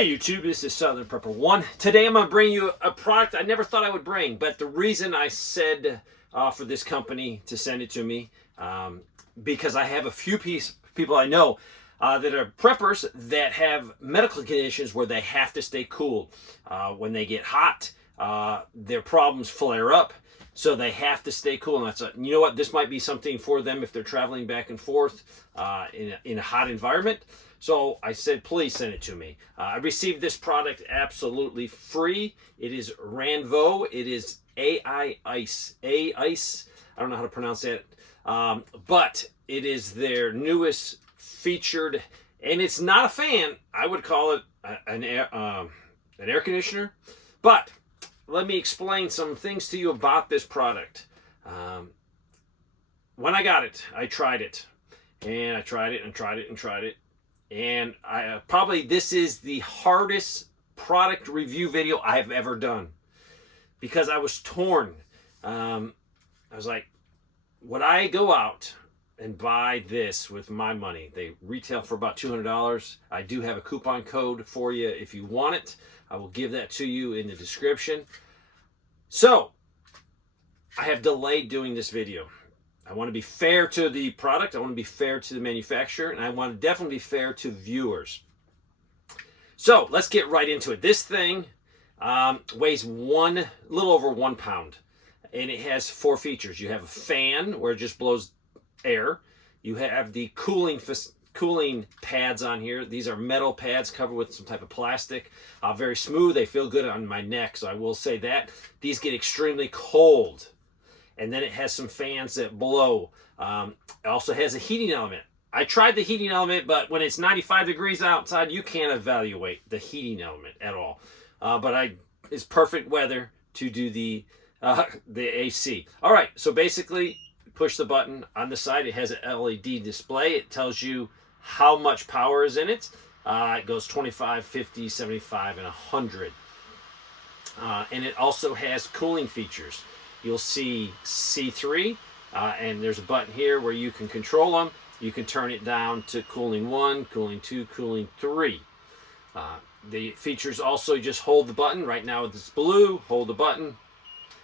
Hey YouTube, this is Southern Prepper 1. Today I'm going to bring you a product I never thought I would bring, but the reason I said for this company to send it to me, because I have a few people I know that are preppers that have medical conditions where they have to stay cool. When they get hot, their problems flare up, so they have to stay cool. And you know what, this might be something for them if they're traveling back and forth in a hot environment. So I said, please send it to me. I received this product absolutely free. It is RANVOO. It is AICE. AICE. I don't know how to pronounce that. But it is their newest featured, and it's not a fan. I would call it an air conditioner. But let me explain some things to you about this product. When I got it, I tried it. And I tried it and tried it and tried it. And probably this is the hardest product review video I've ever done, because I was torn. I was like, would I go out and buy this with my money? They retail for about $200. I do have a coupon code for you if you want it. I will give that to you in the description. So I have delayed doing this video. I want to be fair to the product, I want to be fair to the manufacturer, and I want to definitely be fair to viewers. So let's get right into it. This thing weighs a little over 1 pound, and it has 4 features. You have a fan where it just blows air. You have the cooling pads on here. These are metal pads covered with some type of plastic. Very smooth. They feel good on my neck, so I will say that. These get extremely cold. And then it has some fans that blow. It also has a heating element. I tried the heating element, but when it's 95 degrees outside, you can't evaluate the heating element at all. But it's perfect weather to do the AC. All right, so basically, push the button on the side. It has an LED display. It tells you how much power is in it. It goes 25, 50, 75, and 100. And it also has cooling features. You'll see C3, and there's a button here where you can control them. You can turn it down to cooling 1, cooling 2, cooling 3. The features also, just hold the button. Right now it's blue, hold the button.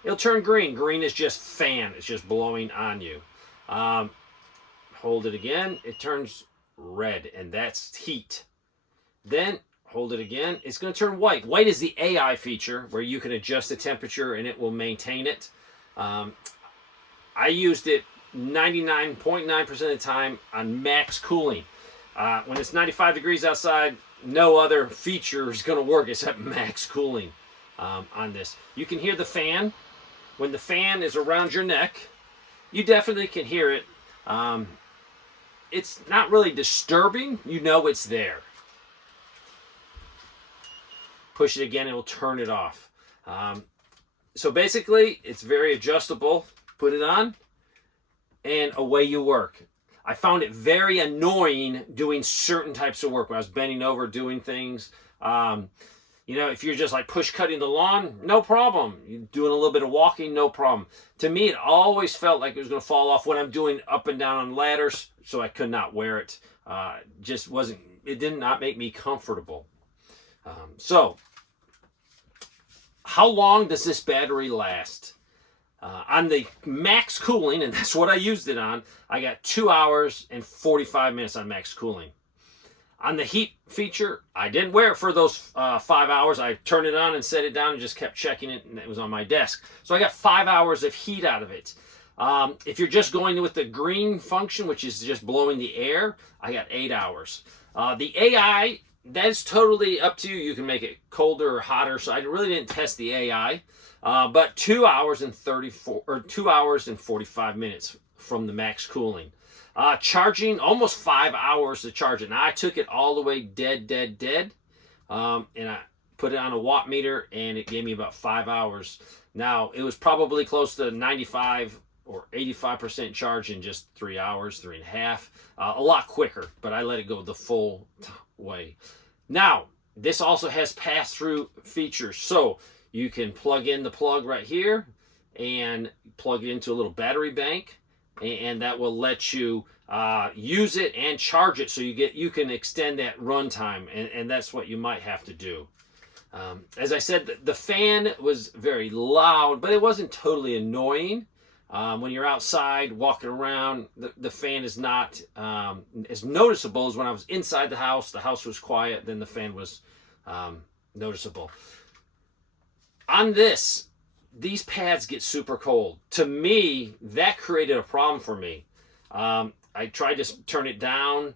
It'll turn green. Green is just fan, it's just blowing on you. Hold it again, it turns red, and that's heat. Then hold it again, it's going to turn white. White is the AI feature where you can adjust the temperature and it will maintain it. I used it 99.9% of the time on max cooling. When it's 95 degrees outside, no other feature is going to work except max cooling on this. You can hear the fan. When the fan is around your neck, you definitely can hear it. It's not really disturbing. You know it's there. Push it again, it will turn it off. So basically, it's very adjustable. Put it on, and away you work. I found it very annoying doing certain types of work when I was bending over doing things. You know, if you're just like push cutting the lawn, no problem. You're doing a little bit of walking, no problem. To me, it always felt like it was going to fall off when I'm doing up and down on ladders, so I could not wear it. It did not make me comfortable. So, how long does this battery last? On the max cooling, and that's what I used it on, I got 2 hours and 45 minutes on max cooling. On the heat feature, I didn't wear it for those 5 hours. I turned it on and set it down and just kept checking it, and it was on my desk. So I got 5 hours of heat out of it. If you're just going with the green function, which is just blowing the air, I got 8 hours. The AI, that's totally up to you. You can make it colder or hotter. So I really didn't test the AI, but 2 hours and 45 minutes from the max cooling. Charging, almost 5 hours to charge it. Now I took it all the way dead, and I put it on a watt meter, and it gave me about 5 hours. Now it was probably close to 95 or 85% charge in just 3 hours, 3.5. A lot quicker, but I let it go the full way. Now, this also has pass-through features. So you can plug in the plug right here and plug it into a little battery bank. and that will let you use it and charge it, so you can extend that run time, and that's what you might have to do. As I said, the fan was very loud, but it wasn't totally annoying. When you're outside walking around, the fan is not as noticeable as when I was inside the house. The house was quiet, then the fan was noticeable. On these pads get super cold. To me, that created a problem for me. I tried to turn it down.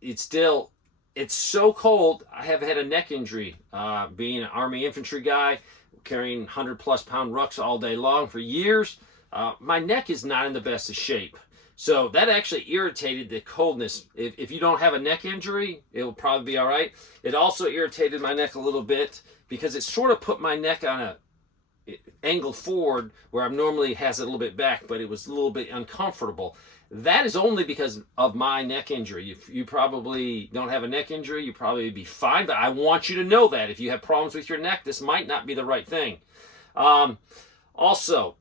It's so cold. I have had a neck injury being an Army infantry guy, carrying 100+ pound rucks all day long for years. My neck is not in the best of shape. So that actually irritated the coldness. If you don't have a neck injury, it will probably be all right. It also irritated my neck a little bit because it sort of put my neck on a angle forward where I'm normally has it a little bit back, but it was a little bit uncomfortable. That is only because of my neck injury. If you probably don't have a neck injury, you probably be fine, but I want you to know that if you have problems with your neck, this might not be the right thing. Also,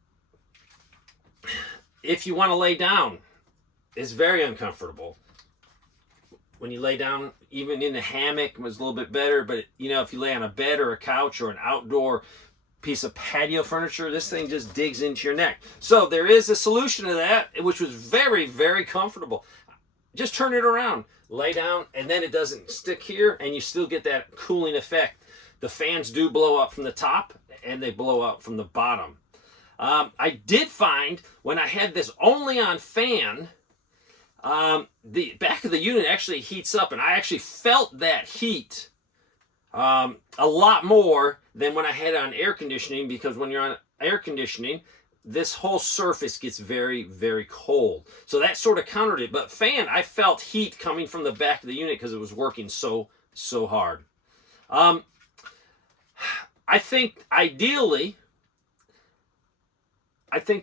if you want to lay down, it's very uncomfortable. When you lay down, even in a hammock, it was a little bit better, but if you lay on a bed or a couch or an outdoor piece of patio furniture, this thing just digs into your neck. So there is a solution to that, which was very, very comfortable. Just turn it around, lay down, and then it doesn't stick here, and you still get that cooling effect. The fans do blow up from the top, and they blow up from the bottom. I did find when I had this only on fan, the back of the unit actually heats up, and I actually felt that heat a lot more than when I had it on air conditioning, because when you're on air conditioning, this whole surface gets very, very cold. So that sort of countered it. But fan, I felt heat coming from the back of the unit because it was working so hard. I think ideally,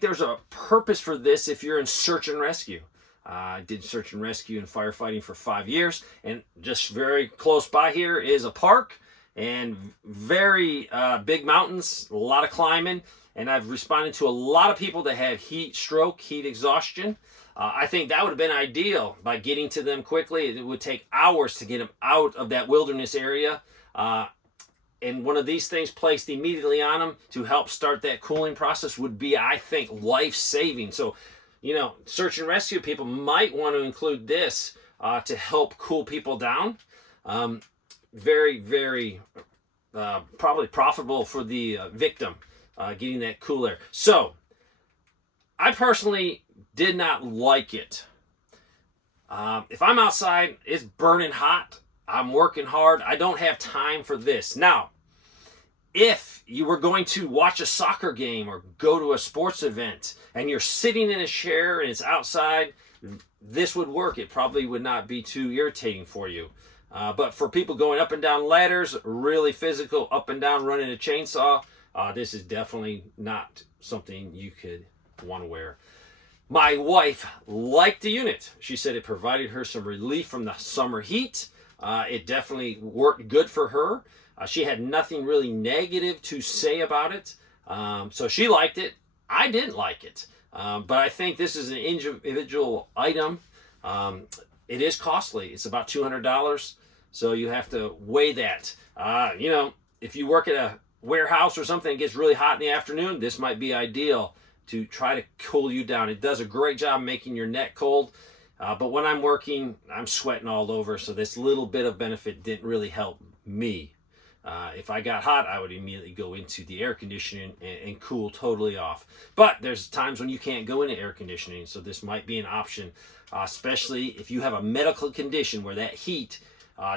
there's a purpose for this if you're in search and rescue. I did search and rescue and firefighting for 5 years, and just very close by here is a park and very big mountains, a lot of climbing, and I've responded to a lot of people that had heat stroke, heat exhaustion. I think that would have been ideal by getting to them quickly. It would take hours to get them out of that wilderness area. And one of these things placed immediately on them to help start that cooling process would be, I think, life-saving. So, search and rescue people might want to include this to help cool people down. Very, very probably profitable for the victim, getting that cool air. So, I personally did not like it. If I'm outside, it's burning hot, I'm working hard, I don't have time for this. Now, if you were going to watch a soccer game or go to a sports event and you're sitting in a chair and it's outside, this would work. It probably would not be too irritating for you. But for people going up and down ladders, really physical, up and down, running a chainsaw, this is definitely not something you could want to wear. My wife liked the unit. She said it provided her some relief from the summer heat. It definitely worked good for her. She had nothing really negative to say about it. So she liked it. I didn't like it. But I think this is an individual item. It is costly. It's about $200. So you have to weigh that. If you work at a warehouse or something, it gets really hot in the afternoon, this might be ideal to try to cool you down. It does a great job making your neck cold. But when I'm working, I'm sweating all over. So this little bit of benefit didn't really help me. If I got hot, I would immediately go into the air conditioning and cool totally off. But there's times when you can't go into air conditioning, so this might be an option, especially if you have a medical condition where that heat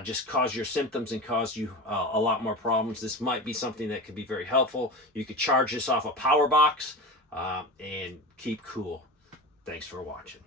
just cause your symptoms and cause you a lot more problems. This might be something that could be very helpful. You could charge this off a power box and keep cool. Thanks for watching.